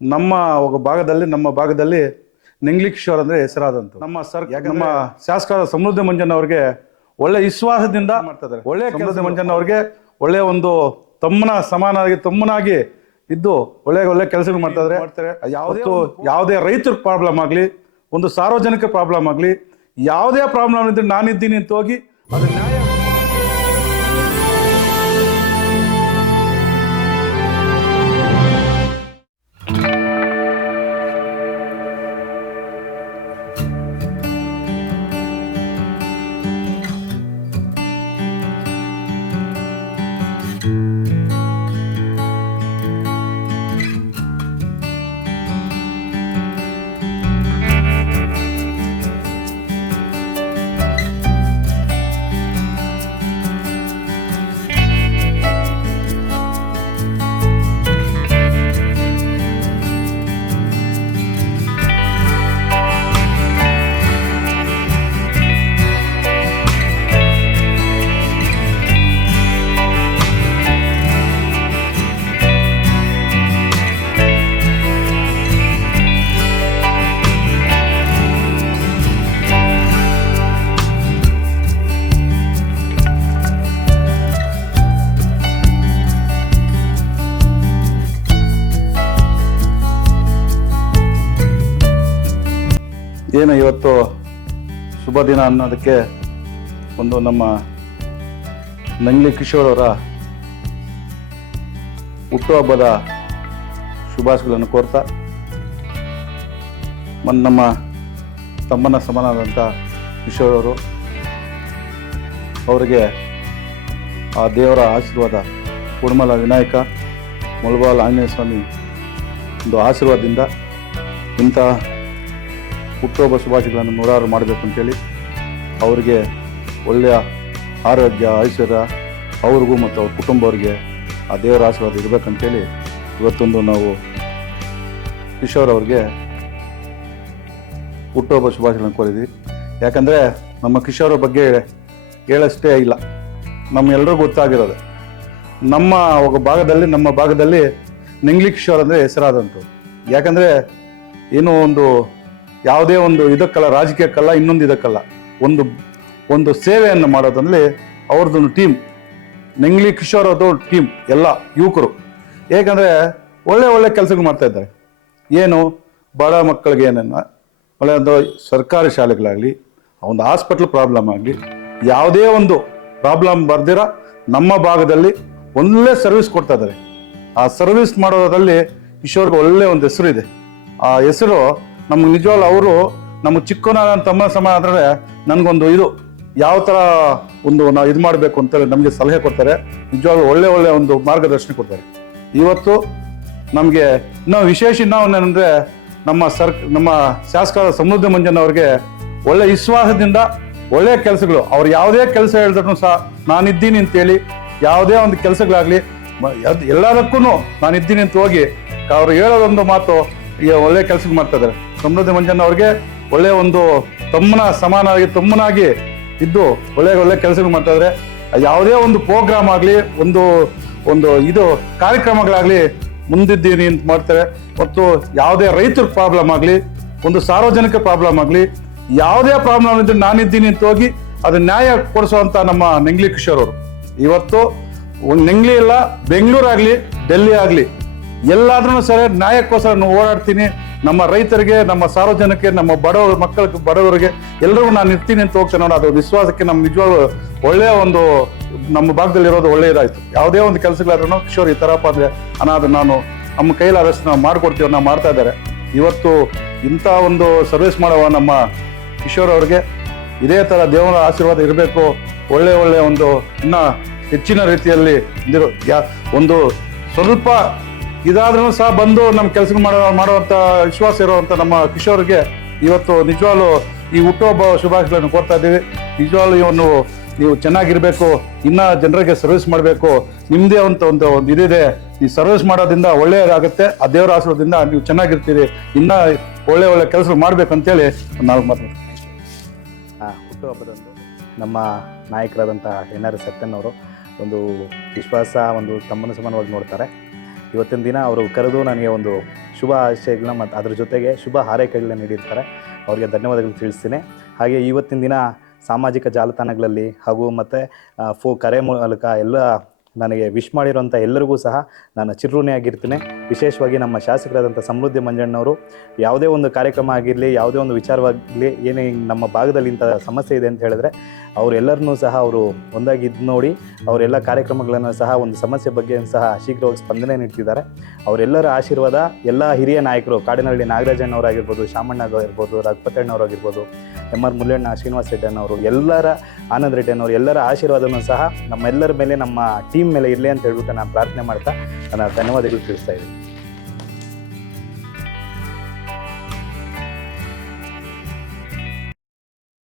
ನಮ್ಮ ಭಾಗದಲ್ಲಿ ನೆಂಗ್ಲಿ ಕಿಶೋರ್ ಅಂದರೆ ಹೆಸರಾದಂತು. ನಮ್ಮ ಶಾಸಕರಾದ ಸಮೃದ್ಧಿ ಮಂಜಣ್ಣ ಅವ್ರಿಗೆ ಒಳ್ಳೆ ವಿಶ್ವಾಸದಿಂದ ಮಾಡ್ತಾರೆ. ಒಳ್ಳೆ ಸಮೃದ್ಧಿ ಮಂಜಣ್ಣ ಅವ್ರಿಗೆ ಒಳ್ಳೆ ಒಂದು ತಮ್ಮನಾಗಿ ಇದ್ದು ಒಳ್ಳೆ ಕೆಲಸಗಳು ಮಾಡ್ತಾರೆ. ಯಾವುದೇ ರೈತರ ಪ್ರಾಬ್ಲಮ್ ಆಗಲಿ, ಒಂದು ಸಾರ್ವಜನಿಕ ಪ್ರಾಬ್ಲಮ್ ಆಗಲಿ, ಯಾವುದೇ ಪ್ರಾಬ್ಲಮ್ ಇದ್ರೆ ನಾನಿದ್ದೀನಿ ಅಂತ ಹೋಗಿ ಅದು ನ್ಯಾಯ. ಏನು ಇವತ್ತು ಶುಭ ದಿನ ಅನ್ನೋದಕ್ಕೆ ಒಂದು ನಮ್ಮ ನೆಂಗ್ಲಿ ಕಿಶೋರ್ ಅವರ ಹುಟ್ಟುಹಬ್ಬದ ಶುಭಾಶಯಗಳನ್ನು ಕೋರ್ತಾ, ನಮ್ಮ ತಮ್ಮನ ಸಮಾನವಾದಂಥ ಕಿಶೋರ್ ಅವರು ಅವರಿಗೆ ಆ ದೇವರ ಆಶೀರ್ವಾದ, ಕುಡುಮಲ ವಿನಾಯಕ ಮುಳಬಾಲ್ ಆಂಜನೇಯ ಸ್ವಾಮಿ ಒಂದು ಆಶೀರ್ವಾದದಿಂದ ಇಂಥ ಹುಟ್ಟುಹಬ್ಬ ಶುಭಾಶಯಗಳನ್ನು ನೂರಾರು ಮಾಡಬೇಕು ಅಂತೇಳಿ ಅವರಿಗೆ ಒಳ್ಳೆಯ ಆರೋಗ್ಯ, ಐಶ್ವರ್ಯ ಅವ್ರಿಗೂ ಮತ್ತು ಅವ್ರ ಕುಟುಂಬವ್ರಿಗೆ ಆ ದೇವರ ಆಶೀರ್ವಾದ ಇರಬೇಕಂತೇಳಿ ಇವತ್ತೊಂದು ನಾವು ಕಿಶೋರ್ ಅವ್ರಿಗೆ ಹುಟ್ಟುಹಬ್ಬ ಶುಭಾಶಯಗಳನ್ನು ಕೋರಿದ್ವಿ. ಯಾಕಂದರೆ ನಮ್ಮ ಕಿಶೋರ್ ಬಗ್ಗೆ ಹೇಳಷ್ಟೇ ಇಲ್ಲ, ನಮ್ಮೆಲ್ಲರಿಗೂ ಗೊತ್ತಾಗಿರೋದು. ನಮ್ಮ ಭಾಗದಲ್ಲಿ ನೆಂಗ್ಲಿ ಕಿಶೋರ್ ಅಂದರೆ ಹೆಸರಾದಂತು. ಯಾಕಂದರೆ ಏನೋ ಯಾವುದೇ ಒಂದು ಇದಕ್ಕಲ್ಲ, ರಾಜಕೀಯಕ್ಕಲ್ಲ, ಇನ್ನೊಂದು ಇದಕ್ಕಲ್ಲ, ಒಂದು ಸೇವೆಯನ್ನು ಮಾಡೋದ್ರಲ್ಲಿ ಅವ್ರದ್ದೊಂದು ಟೀಮ್, ನೆಂಗ್ಲಿ ಕಿಶೋರ್ ಅವ್ರದ್ದು ಟೀಮ್, ಎಲ್ಲ ಯುವಕರು. ಏಕೆಂದರೆ ಒಳ್ಳೆ ಕೆಲಸಗಳು ಮಾಡ್ತಾ ಇದ್ದಾರೆ. ಏನು ಬಡ ಮಕ್ಕಳಿಗೆ ಒಳ್ಳೆ ಒಂದು ಸರ್ಕಾರಿ ಶಾಲೆಗಳಾಗಲಿ, ಒಂದು ಹಾಸ್ಪಿಟ್ಲ್ ಪ್ರಾಬ್ಲಮ್ ಆಗಲಿ, ಯಾವುದೇ ಒಂದು ಪ್ರಾಬ್ಲಮ್ ಬರ್ದಿರ ನಮ್ಮ ಭಾಗದಲ್ಲಿ ಒಳ್ಳೆ ಸರ್ವಿಸ್ ಕೊಡ್ತಾ ಇದ್ದಾರೆ. ಆ ಸರ್ವಿಸ್ ಮಾಡೋದ್ರಲ್ಲಿ ಕಿಶೋರ್ಗೆ ಒಳ್ಳೆ ಒಂದು ಹೆಸರು ಇದೆ. ಆ ಹೆಸರು ನಮ್ಗೆ ನಿಜವಾಗ್ಲೂ ಅವರು ನಮಗೆ ಚಿಕ್ಕವನ ತಮ್ಮ ಸಮ ಆದರೆ ನನಗೊಂದು ಯಾವ ಥರ ನಾವು ಇದು ಮಾಡಬೇಕು ಅಂತೇಳಿ ನಮಗೆ ಸಲಹೆ ಕೊಡ್ತಾರೆ. ನಿಜವಾಗ್ಲೂ ಒಳ್ಳೆ ಒಂದು ಮಾರ್ಗದರ್ಶನ ಕೊಡ್ತಾರೆ. ಇವತ್ತು ನಮಗೆ ವಿಶೇಷ ಏನಂದರೆ ನಮ್ಮ ಶಾಸಕರಾದ ಸಮೃದ್ಧಿ ಮಂಜಣ್ಣ ಅವ್ರಿಗೆ ಒಳ್ಳೆ ವಿಶ್ವಾಸದಿಂದ ಒಳ್ಳೆ ಕೆಲಸಗಳು, ಅವ್ರು ಯಾವುದೇ ಕೆಲಸ ಹೇಳಿದ್ರು ಸಹ ನಾನಿದ್ದೀನಿ ಅಂತೇಳಿ, ಯಾವುದೇ ಒಂದು ಕೆಲಸಗಳಾಗಲಿ ಎಲ್ಲದಕ್ಕೂ ನಾನಿದ್ದೀನಿ ಅಂತ ಹೋಗಿ ಅವ್ರು ಹೇಳೋದೊಂದು ಮಾತು ಒಳ್ಳೆ ಕೆಲಸ ಮಾಡ್ತಾ ಇದ್ದಾರೆ. ಸಮೃದ್ಧಿ ಮಂಜಣ್ಣ ಅವ್ರಿಗೆ ಒಳ್ಳೆ ಒಂದು ತಮ್ಮನಾಗಿ ಇದ್ದು ಒಳ್ಳೆ ಕೆಲಸಗಳು ಮಾಡ್ತಾ ಇದ್ದಾರೆ. ಯಾವುದೇ ಒಂದು ಪ್ರೋಗ್ರಾಮ್ ಆಗಲಿ, ಒಂದು ಕಾರ್ಯಕ್ರಮಗಳಾಗಲಿ ಮುಂದಿದ್ದೀನಿ ಅಂತ ಮಾಡ್ತಾರೆ. ಮತ್ತು ಯಾವುದೇ ರೈತರ ಪ್ರಾಬ್ಲಮ್ ಆಗಲಿ, ಒಂದು ಸಾರ್ವಜನಿಕ ಪ್ರಾಬ್ಲಮ್ ಆಗಲಿ, ಯಾವುದೇ ಪ್ರಾಬ್ಲಮ್ ಇದ್ರೆ ನಾನಿದ್ದೀನಿ ಅಂತ ಹೋಗಿ ಅದು ನ್ಯಾಯ ಕೊಡಿಸುವಂತ ನಮ್ಮ ನೆಂಗ್ಲಿ ಕಿಶೋರ್ ಅವರು ಇವತ್ತು ನೆಂಗ್ಲಿ ಇಲ್ಲ, ಬೆಂಗಳೂರಾಗಲಿ, ಡೆಲ್ಲಿ ಆಗಲಿ, ಎಲ್ಲಾದ್ರೂ ಸರಿ ನ್ಯಾಯಕ್ಕೋಸ್ಕರ ಓಡಾಡ್ತೀನಿ. ನಮ್ಮ ರೈತರಿಗೆ, ನಮ್ಮ ಸಾರ್ವಜನಿಕರಿಗೆ, ನಮ್ಮ ಬಡವರಿಗೆ ಎಲ್ಲರಿಗೂ ನಾನು ಇರ್ತೀನಿ ಅಂತ ಹೋಗ್ತೇನೆ ನೋಡಿ. ಅದು ವಿಶ್ವಾಸಕ್ಕೆ ನಮ್ಮ ನಿಜವಾಗ್ಲೂ ಒಳ್ಳೆಯ ಒಂದು ನಮ್ಮ ಭಾಗದಲ್ಲಿರೋದು ಒಳ್ಳೆಯದಾಯ್ತು. ಯಾವುದೇ ಒಂದು ಕೆಲಸಗಳಾದ್ರೂ ಕಿಶೋರ್ ಈ ಥರಪ್ಪ ಅಂದರೆ ಅದು ನಮ್ಮ ಕೈಲಾದಷ್ಟು ನಾವು ಮಾಡ್ಕೊಡ್ತೀವಿ, ನಾವು ಮಾಡ್ತಾ ಇದ್ದಾರೆ. ಇವತ್ತು ಇಂಥ ಒಂದು ಸರ್ವಿಸ್ ಮಾಡುವ ನಮ್ಮ ಕಿಶೋರ್ ಅವ್ರಿಗೆ ಇದೇ ಥರ ದೇವರ ಆಶೀರ್ವಾದ ಇರಬೇಕು. ಒಳ್ಳೆ ಒಂದು ಇನ್ನೂ ಹೆಚ್ಚಿನ ರೀತಿಯಲ್ಲಿ ಒಂದು ಸ್ವಲ್ಪ ಇದಾದ್ರೂ ಸಹ ಬಂದು ನಮ್ಮ ಕೆಲಸ ಮಾಡುವಂಥ ವಿಶ್ವಾಸ ಇರುವಂಥ ನಮ್ಮ ಕಿಶೋರ್ಗೆ ಇವತ್ತು ನಿಜವಾಗ್ಲೂ ಈ ಹುಟ್ಟುಹಬ್ಬ ಶುಭಾಶಯಗಳನ್ನು ಕೋರ್ತಾ ಇದ್ದೀವಿ. ನಿಜವಾಗ್ಲೂ ನೀವು ಚೆನ್ನಾಗಿರ್ಬೇಕು, ಇನ್ನ ಜನರಿಗೆ ಸರ್ವಿಸ್ ಮಾಡಬೇಕು, ನಿಮ್ಮದೇ ಒಂದು ಇದಿದೆ. ಈ ಸರ್ವಿಸ್ ಮಾಡೋದ್ರಿಂದ ಒಳ್ಳೆಯದಾಗುತ್ತೆ. ಆ ದೇವರ ಆಶೀರ್ವಾದದಿಂದ ನೀವು ಚೆನ್ನಾಗಿರ್ತೀರಿ, ಇನ್ನ ಒಳ್ಳೆ ಕೆಲಸ ಮಾಡ್ಬೇಕಂತೇಳಿ ನಾವು ಮಾತಾಡ್ತೀವಿ. ಹುಟ್ಟುಹಬ್ಬದಂದು ನಮ್ಮ ನಾಯಕರಾದಂಥ ಎನ್.ಆರ್. ಸತ್ಯನವರು ಒಂದು ವಿಶ್ವಾಸ, ಒಂದು ತಮ್ಮನ ಸಮಾನವಾಗಿ ನೋಡ್ತಾರೆ. ಇವತ್ತಿನ ದಿನ ಅವರು ಕರೆದು ನನಗೆ ಒಂದು ಶುಭ ಆಶಯಗಳನ್ನ ಮತ್ತು ಅದ್ರ ಜೊತೆಗೆ ಶುಭ ಹಾರೈಕೆಗಳನ್ನ ನೀಡಿರ್ತಾರೆ. ಅವರಿಗೆ ಧನ್ಯವಾದಗಳು ತಿಳಿಸ್ತೀನಿ. ಹಾಗೆ ಇವತ್ತಿನ ದಿನ ಸಾಮಾಜಿಕ ಜಾಲತಾಣಗಳಲ್ಲಿ ಹಾಗೂ ಮತ್ತು ಕರೆ ಮೂಲಕ ಎಲ್ಲ ನನಗೆ ವಿಶ್ ಮಾಡಿರೋಂಥ ಎಲ್ಲರಿಗೂ ಸಹ ನಾನು ಚಿರಋಣಿಯಾಗಿರ್ತೀನಿ. ವಿಶೇಷವಾಗಿ ನಮ್ಮ ಶಾಸಕರಾದಂಥ ಸಮೃದ್ಧಿ ಮಂಜಣ್ಣವರು ಯಾವುದೇ ಒಂದು ಕಾರ್ಯಕ್ರಮ ಆಗಿರಲಿ, ಯಾವುದೇ ಒಂದು ವಿಚಾರವಾಗಲಿ, ಏನೇ ನಮ್ಮ ಭಾಗದಲ್ಲಿ ಇಂಥ ಸಮಸ್ಯೆ ಇದೆ ಅಂತ ಹೇಳಿದ್ರೆ ಅವರೆಲ್ಲರನ್ನೂ ಸಹ ಅವರು ಒಂದಾಗಿ ಇದು ನೋಡಿ ಅವರೆಲ್ಲ ಕಾರ್ಯಕ್ರಮಗಳನ್ನು ಸಹ ಒಂದು ಸಮಸ್ಯೆ ಬಗ್ಗೆ ಸಹ ಶೀಘ್ರವಾಗಿ ಸ್ಪಂದನೆ ನೀಡ್ತಿದ್ದಾರೆ. ಅವರೆಲ್ಲರ ಆಶೀರ್ವಾದ ಎಲ್ಲ ಹಿರಿಯ ನಾಯಕರು, ಕಾಡಿನಹಳ್ಳಿ ನಾಗರಾಜಣ್ಣವರಾಗಿರ್ಬೋದು, ಶಾಮಣ್ಣ ಆಗಿರ್ಬೋದು, ರಘುಪತಣ್ಣವರಾಗಿರ್ಬೋದು, MR ಮುಲ್ಲಣ್ಣ, ಶ್ರೀನಿವಾಸ ರೆಡ್ಡಿ ಅಣ್ಣವರು, ಎಲ್ಲರ ಆನಂದ್ ರೆಡ್ಡಿ ಅನ್ನೋರು, ಎಲ್ಲರ ಆಶೀರ್ವಾದನೂ ಸಹ ನಮ್ಮೆಲ್ಲರ ಮೇಲೆ, ನಮ್ಮ ಟೀಮ್ ಮೇಲೆ ಇರಲಿ ಅಂತ ಹೇಳ್ಬಿಟ್ಟು ನಾನು ಪ್ರಾರ್ಥನೆ ಮಾಡ್ತಾ ನನ್ನ ಧನ್ಯವಾದಗಳು ತಿಳಿಸ್ತಾ ಇದ್ದೀನಿ.